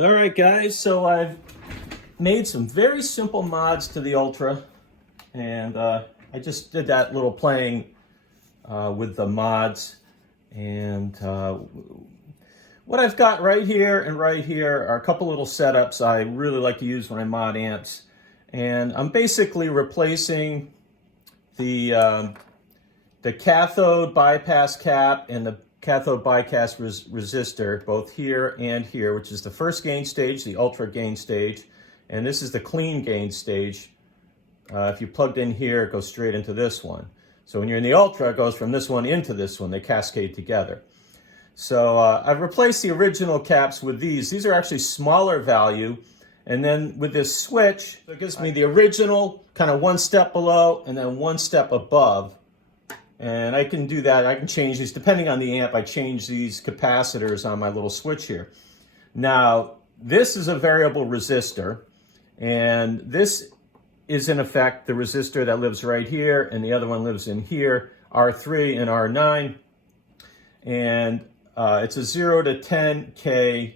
All right, guys, so I've made some very simple mods to the Ultra, and I just did that little playing with the mods. And what I've got right here and right here are a couple little setups I really like to use when I mod amps. And I'm basically replacing the cathode bypass cap and the cathode bypass resistor, both here and here, which is the first gain stage, the ultra gain stage, and this is the clean gain stage. If you plugged in here, it goes straight into this one. So when you're in the ultra, it goes from this one into this one. They cascade together. So I've replaced the original caps with these. These are actually smaller value. And then with this switch, it gives me the original kind of one step below and then one step above. And I can do that. I can change these depending on the amp. I change these capacitors on my little switch here. Now, this is a variable resistor, and this is in effect the resistor that lives right here, and the other one lives in here, R3 and R9. And it's a 0 to 10K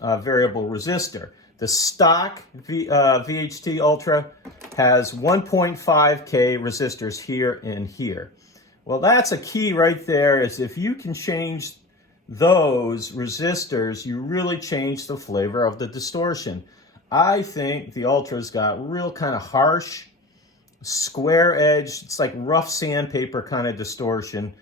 variable resistor. The stock VHT Ultra has 1.5K resistors here and here. Well, that's a key right there, is if you can change those resistors, you really change the flavor of the distortion. I think the Ultra's got real kind of harsh, square edge, it's like rough sandpaper kind of distortion.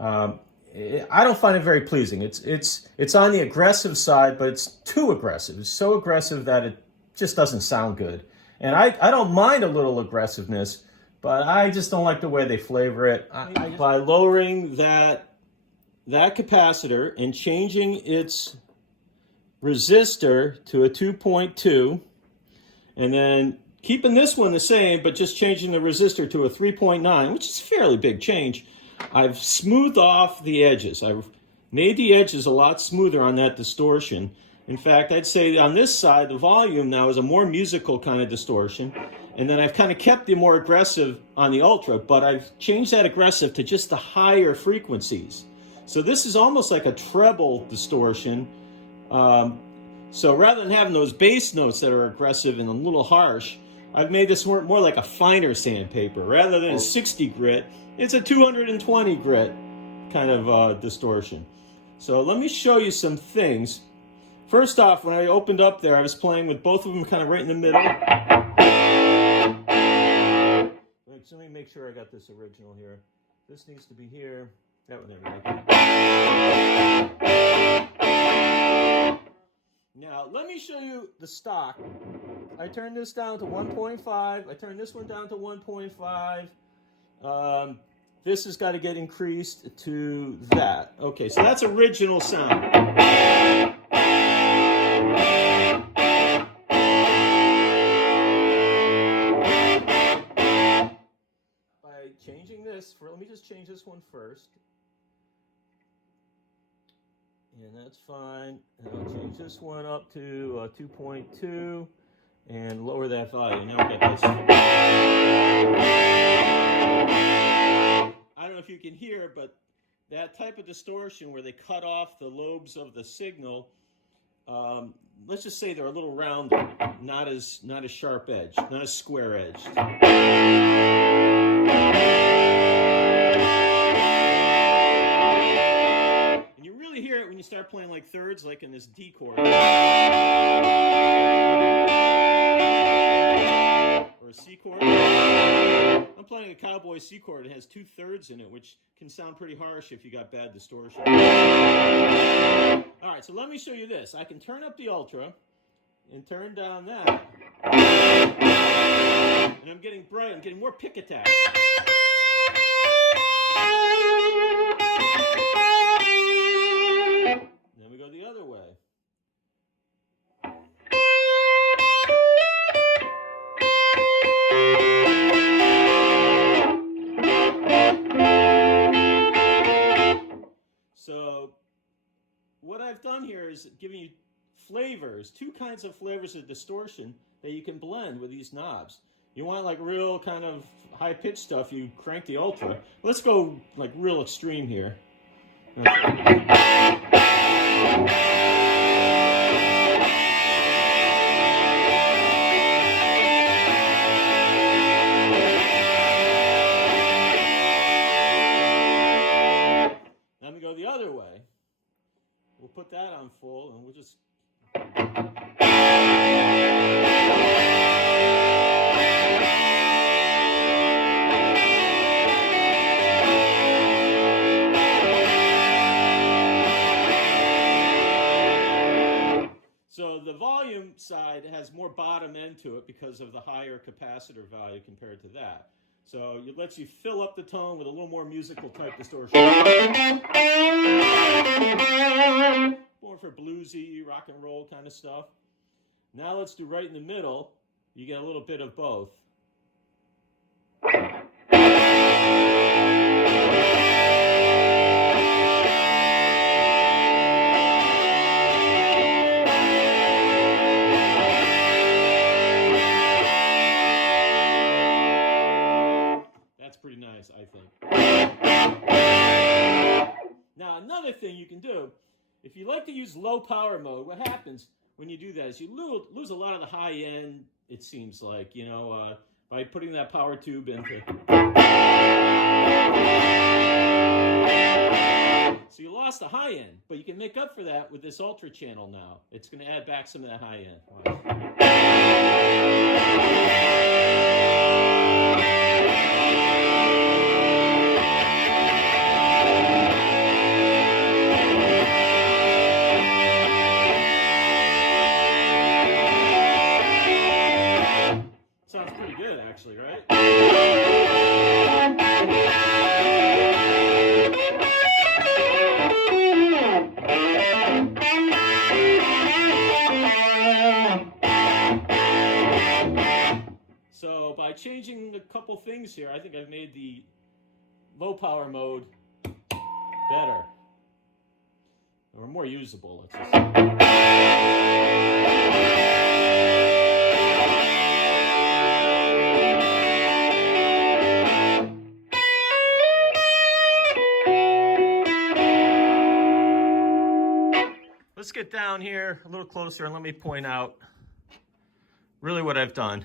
I don't find it very pleasing. It's on the aggressive side, but it's too aggressive. It's so aggressive that it just doesn't sound good. And I don't mind a little aggressiveness, but I just don't like the way they flavor it. By lowering that capacitor and changing its resistor to a 2.2, and then keeping this one the same, but just changing the resistor to a 3.9, which is a fairly big change, I've smoothed off the edges. I've made the edges a lot smoother on that distortion. In fact, I'd say on this side, the volume now is a more musical kind of distortion. And then I've kind of kept the more aggressive on the Ultra, but I've changed that aggressive to just the higher frequencies. So this is almost like a treble distortion. So rather than having those bass notes that are aggressive and a little harsh, I've made this more like a finer sandpaper. Rather than a 60 grit, it's a 220 grit kind of distortion. So let me show you some things. First off, when I opened up there, I was playing with both of them kind of right in the middle. So let me make sure I got this original here. This needs to be here. That one, there we go. Now, let me show you the stock. I turned this down to 1.5. I turned this one down to 1.5. This has got to get increased to that. Okay, so that's original sound. Changing this let me just change this one first. And that's fine. And I'll change this one up to 2.2 and lower that volume. Now we got this. I don't know if you can hear, but that type of distortion where they cut off the lobes of the signal, let's just say they're a little rounder, not as sharp edged, not as square edged. And you really hear it when you start playing like thirds, like in this D chord. Or a C chord. I'm playing a cowboy C chord. It has 2/3 in it, which can sound pretty harsh if you got bad distortion. All right, so let me show you this. I can turn up the Ultra and turn down that. And I'm getting bright. I'm getting more pick attack. Then we go the other way. So what I've done here is giving you flavors, two kinds of flavors of distortion that you can blend with these knobs. You want like real kind of high-pitched stuff, you crank the Ultra. Let's go like real extreme here. we'll put that on full and we'll just... So the volume side has more bottom end to it because of the higher capacitor value compared to that. So it lets you fill up the tone with a little more musical type distortion. More for bluesy, rock and roll kind of stuff. Now let's do right in the middle. You get a little bit of both. Pretty nice, I think. Now, another thing you can do, if you like to use low power mode, what happens when you do that is you lose a lot of the high end, it seems like, you know, by putting that power tube into. So you lost the high end, but you can make up for that with this ultra channel now. It's going to add back some of that high end. Watch. Sounds pretty good, actually, right? So by changing a couple things here, I think I've made the low power mode better, or more usable, let's just say. Let's get down here a little closer and let me point out really what I've done.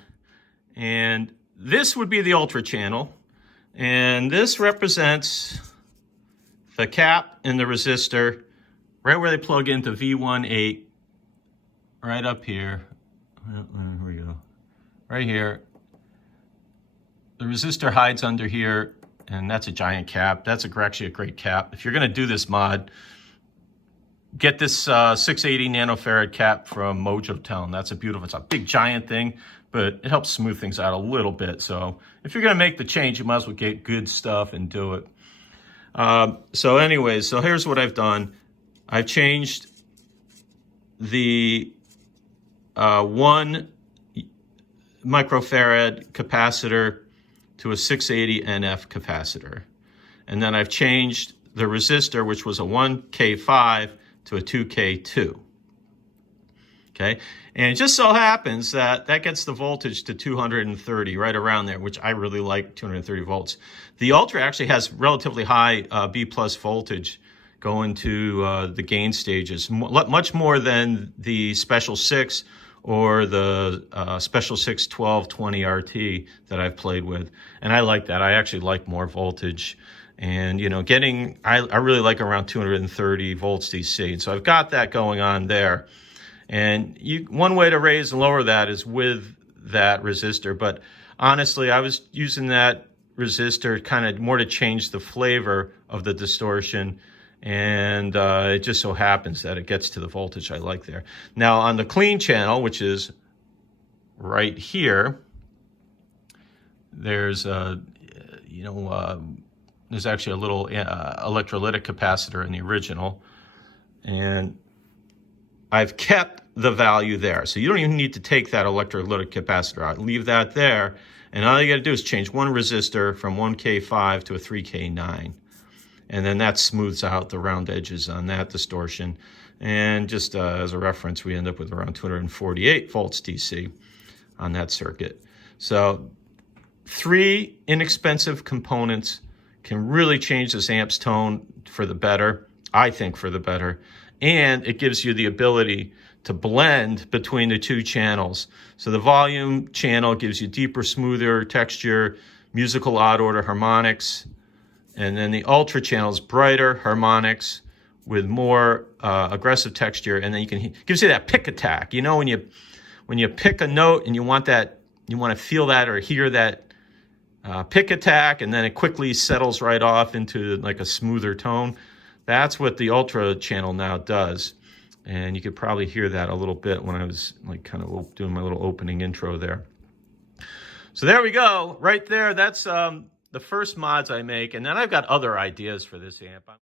And this would be the ultra channel. And this represents the cap and the resistor right where they plug into V1.0, right up here. Here we go. Right here. The resistor hides under here, and that's a giant cap. That's actually a great cap. If you're going to do this mod, get this 680 nanofarad cap from Mojo Town. That's a beautiful, it's a big giant thing, but it helps smooth things out a little bit. So if you're gonna make the change, you might as well get good stuff and do it. So anyways, so here's what I've done. I've changed the 1 microfarad capacitor to a 680 NF capacitor. And then I've changed the resistor, which was a 1K5, to a 2K2. Okay, and it just so happens that that gets the voltage to 230, right around there, which I really like, 230 volts. The Ultra actually has relatively high B plus voltage going to the gain stages, much more than the Special 6 or the Special 6 1220 RT that I've played with. And I like that. I actually like more voltage. And, you know, I really like around 230 volts DC. And so I've got that going on there. And one way to raise and lower that is with that resistor. But honestly, I was using that resistor kind of more to change the flavor of the distortion. And it just so happens that it gets to the voltage I like there. Now, on the clean channel, which is right here, there's there's actually a little electrolytic capacitor in the original, and I've kept the value there. So you don't even need to take that electrolytic capacitor out. Leave that there, and all you got to do is change one resistor from 1K5 to a 3K9, and then that smooths out the round edges on that distortion. And just as a reference, we end up with around 248 volts DC on that circuit. So 3 inexpensive components can really change this amp's tone for the better, I think for the better. And it gives you the ability to blend between the 2 channels. So the volume channel gives you deeper, smoother texture, musical odd order harmonics. And then the ultra channel is brighter harmonics with more aggressive texture, and then you can gives you that pick attack. You know, when you pick a note and you want to feel that or hear that pick attack, and then it quickly settles right off into like a smoother tone. That's what the Ultra channel now does. And you could probably hear that a little bit when I was like kind of doing my little opening intro there. So there we go, right there. That's the first mods I make. And then I've got other ideas for this amp.